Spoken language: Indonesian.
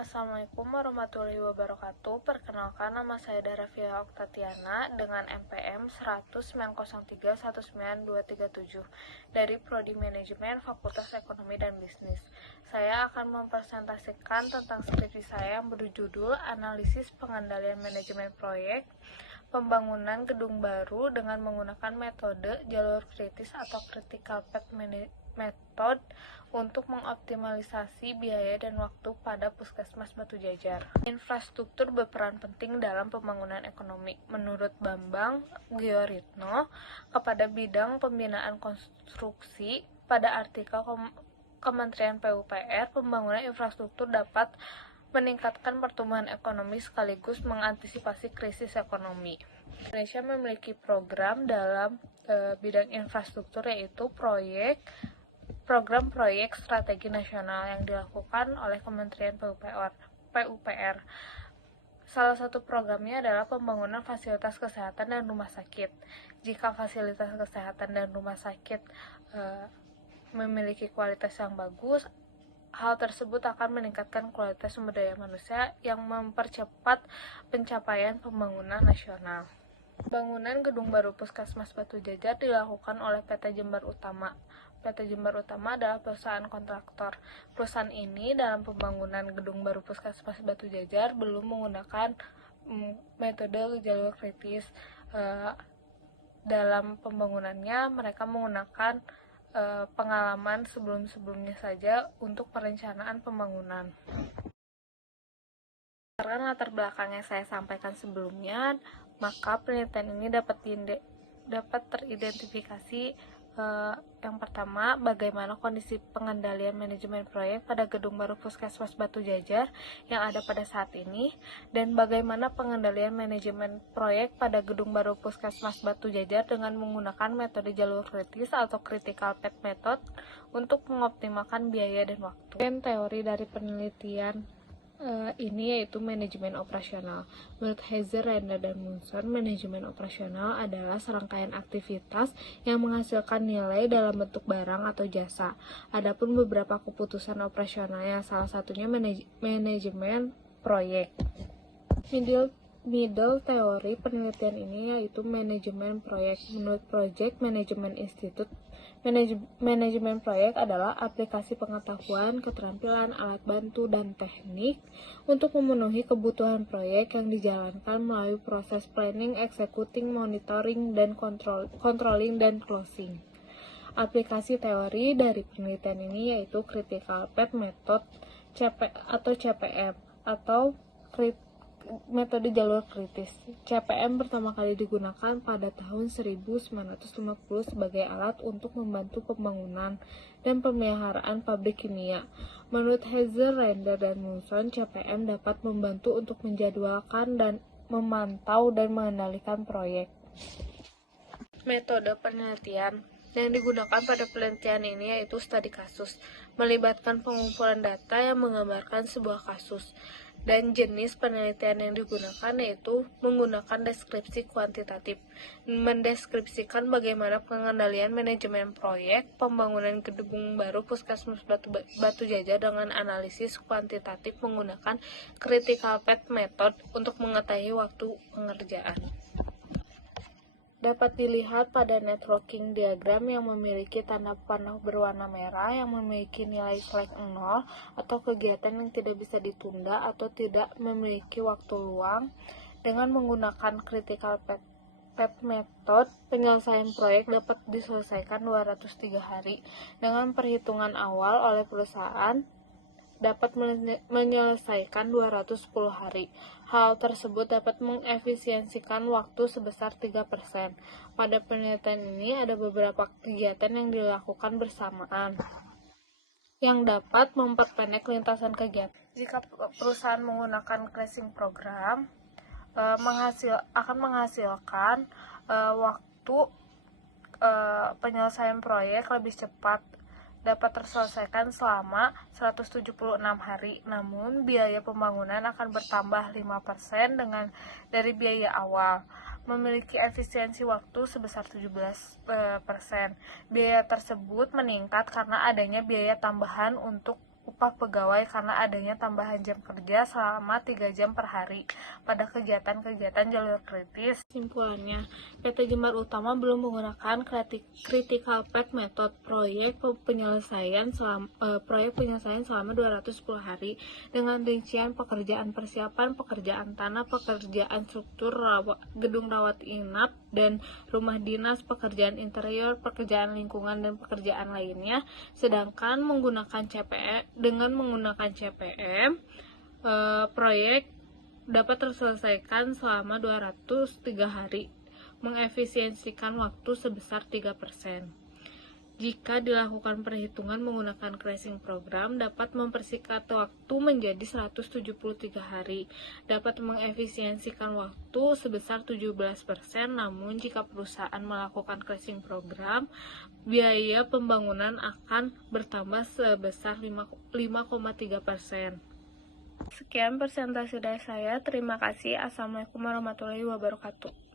Assalamualaikum warahmatullahi wabarakatuh. Perkenalkan, nama saya Daravia Oktatiana dengan NPM 10090319237 dari Prodi Manajemen Fakultas Ekonomi dan Bisnis. Saya akan mempresentasikan tentang skripsi saya yang berjudul Analisis Pengendalian Manajemen Proyek Pembangunan Gedung Baru dengan menggunakan metode jalur kritis atau critical path method untuk mengoptimalisasi biaya dan waktu pada Puskesmas Batu Jajar. Infrastruktur berperan penting dalam pembangunan ekonomi. Menurut Bambang Gioritno, kepada bidang pembinaan konstruksi, pada artikel Kementerian PUPR, pembangunan infrastruktur dapat meningkatkan pertumbuhan ekonomi sekaligus mengantisipasi krisis ekonomi. Indonesia memiliki program dalam bidang infrastruktur, yaitu program proyek strategi nasional yang dilakukan oleh Kementerian PUPR. Salah satu programnya adalah pembangunan fasilitas kesehatan dan rumah sakit. Jika fasilitas kesehatan dan rumah sakit memiliki kualitas yang bagus, hal tersebut akan meningkatkan kualitas sumber daya manusia yang mempercepat pencapaian pembangunan nasional. Bangunan gedung baru Puskesmas Batu Jajar dilakukan oleh PT Jember Utama. PT Jember Utama adalah perusahaan kontraktor. Perusahaan ini dalam pembangunan gedung baru Puskesmas Batu Jajar belum menggunakan metode jalur kritis. Dalam pembangunannya mereka menggunakan pengalaman sebelum-sebelumnya saja untuk perencanaan pembangunan. Karena latar belakang yang saya sampaikan sebelumnya, maka penelitian ini dapat teridentifikasi. Yang pertama, bagaimana kondisi pengendalian manajemen proyek pada gedung baru Puskesmas Batu Jajar yang ada pada saat ini, dan bagaimana pengendalian manajemen proyek pada gedung baru Puskesmas Batu Jajar dengan menggunakan metode jalur kritis atau critical path method untuk mengoptimalkan biaya dan waktu. Dan teori dari penelitian ini yaitu manajemen operasional. Menurut Heiser, Render, dan Munson, manajemen operasional adalah serangkaian aktivitas yang menghasilkan nilai dalam bentuk barang atau jasa. Adapun beberapa keputusan operasional yang salah satunya manajemen proyek. Middle teori penelitian ini yaitu manajemen proyek. Menurut Project Management Institute, manajemen proyek adalah aplikasi pengetahuan, keterampilan, alat bantu, dan teknik untuk memenuhi kebutuhan proyek yang dijalankan melalui proses planning, executing, monitoring, dan controlling dan closing. Aplikasi teori dari penelitian ini yaitu Critical Path Method atau CPM atau metode jalur kritis. CPM pertama kali digunakan pada tahun 1950 sebagai alat untuk membantu pembangunan dan pemeliharaan pabrik kimia. Menurut Heiser, Render, dan Munson, CPM dapat membantu untuk menjadwalkan dan memantau dan mengendalikan proyek. Metode penelitian yang digunakan pada penelitian ini yaitu studi kasus, melibatkan pengumpulan data yang menggambarkan sebuah kasus. Dan jenis penelitian yang digunakan yaitu menggunakan deskripsi kuantitatif, mendeskripsikan bagaimana pengendalian manajemen proyek pembangunan gedung baru Puskesmas Batu Jajar dengan analisis kuantitatif menggunakan critical path method untuk mengetahui waktu pengerjaan. Dapat dilihat pada networking diagram yang memiliki tanda panah berwarna merah yang memiliki nilai slack 0 atau kegiatan yang tidak bisa ditunda atau tidak memiliki waktu luang. Dengan menggunakan critical path method, penyelesaian proyek dapat diselesaikan 203 hari. Dengan perhitungan awal oleh perusahaan dapat menyelesaikan 210 hari. Hal tersebut dapat mengefisiensikan waktu sebesar 3%. Pada penelitian ini ada beberapa kegiatan yang dilakukan bersamaan yang dapat memperpendek lintasan kegiatan. Jika perusahaan menggunakan classing program, akan menghasilkan waktu penyelesaian proyek lebih cepat, dapat terselesaikan selama 176 hari. Namun, biaya pembangunan akan bertambah 5% dari biaya awal. Memiliki efisiensi waktu sebesar 17%. Biaya tersebut meningkat karena adanya biaya tambahan untuk upah pegawai karena adanya tambahan jam kerja selama 3 jam per hari pada kegiatan-kegiatan jalur kritis. Kesimpulannya, PT Jember Utama belum menggunakan critical path method proyek penyelesaian selama 210 hari dengan rincian pekerjaan persiapan, pekerjaan tanah, pekerjaan struktur gedung rawat inap dan rumah dinas, pekerjaan interior, pekerjaan lingkungan, dan pekerjaan lainnya. Sedangkan dengan menggunakan CPM, proyek dapat terselesaikan selama 203 hari, mengefisiensikan waktu sebesar 3%. Jika dilakukan perhitungan menggunakan crashing program, dapat mempersingkat waktu menjadi 173 hari, dapat mengefisiensikan waktu sebesar 17%, namun jika perusahaan melakukan crashing program, biaya pembangunan akan bertambah sebesar 5,3%. Sekian presentasi dari saya. Terima kasih. Assalamualaikum warahmatullahi wabarakatuh.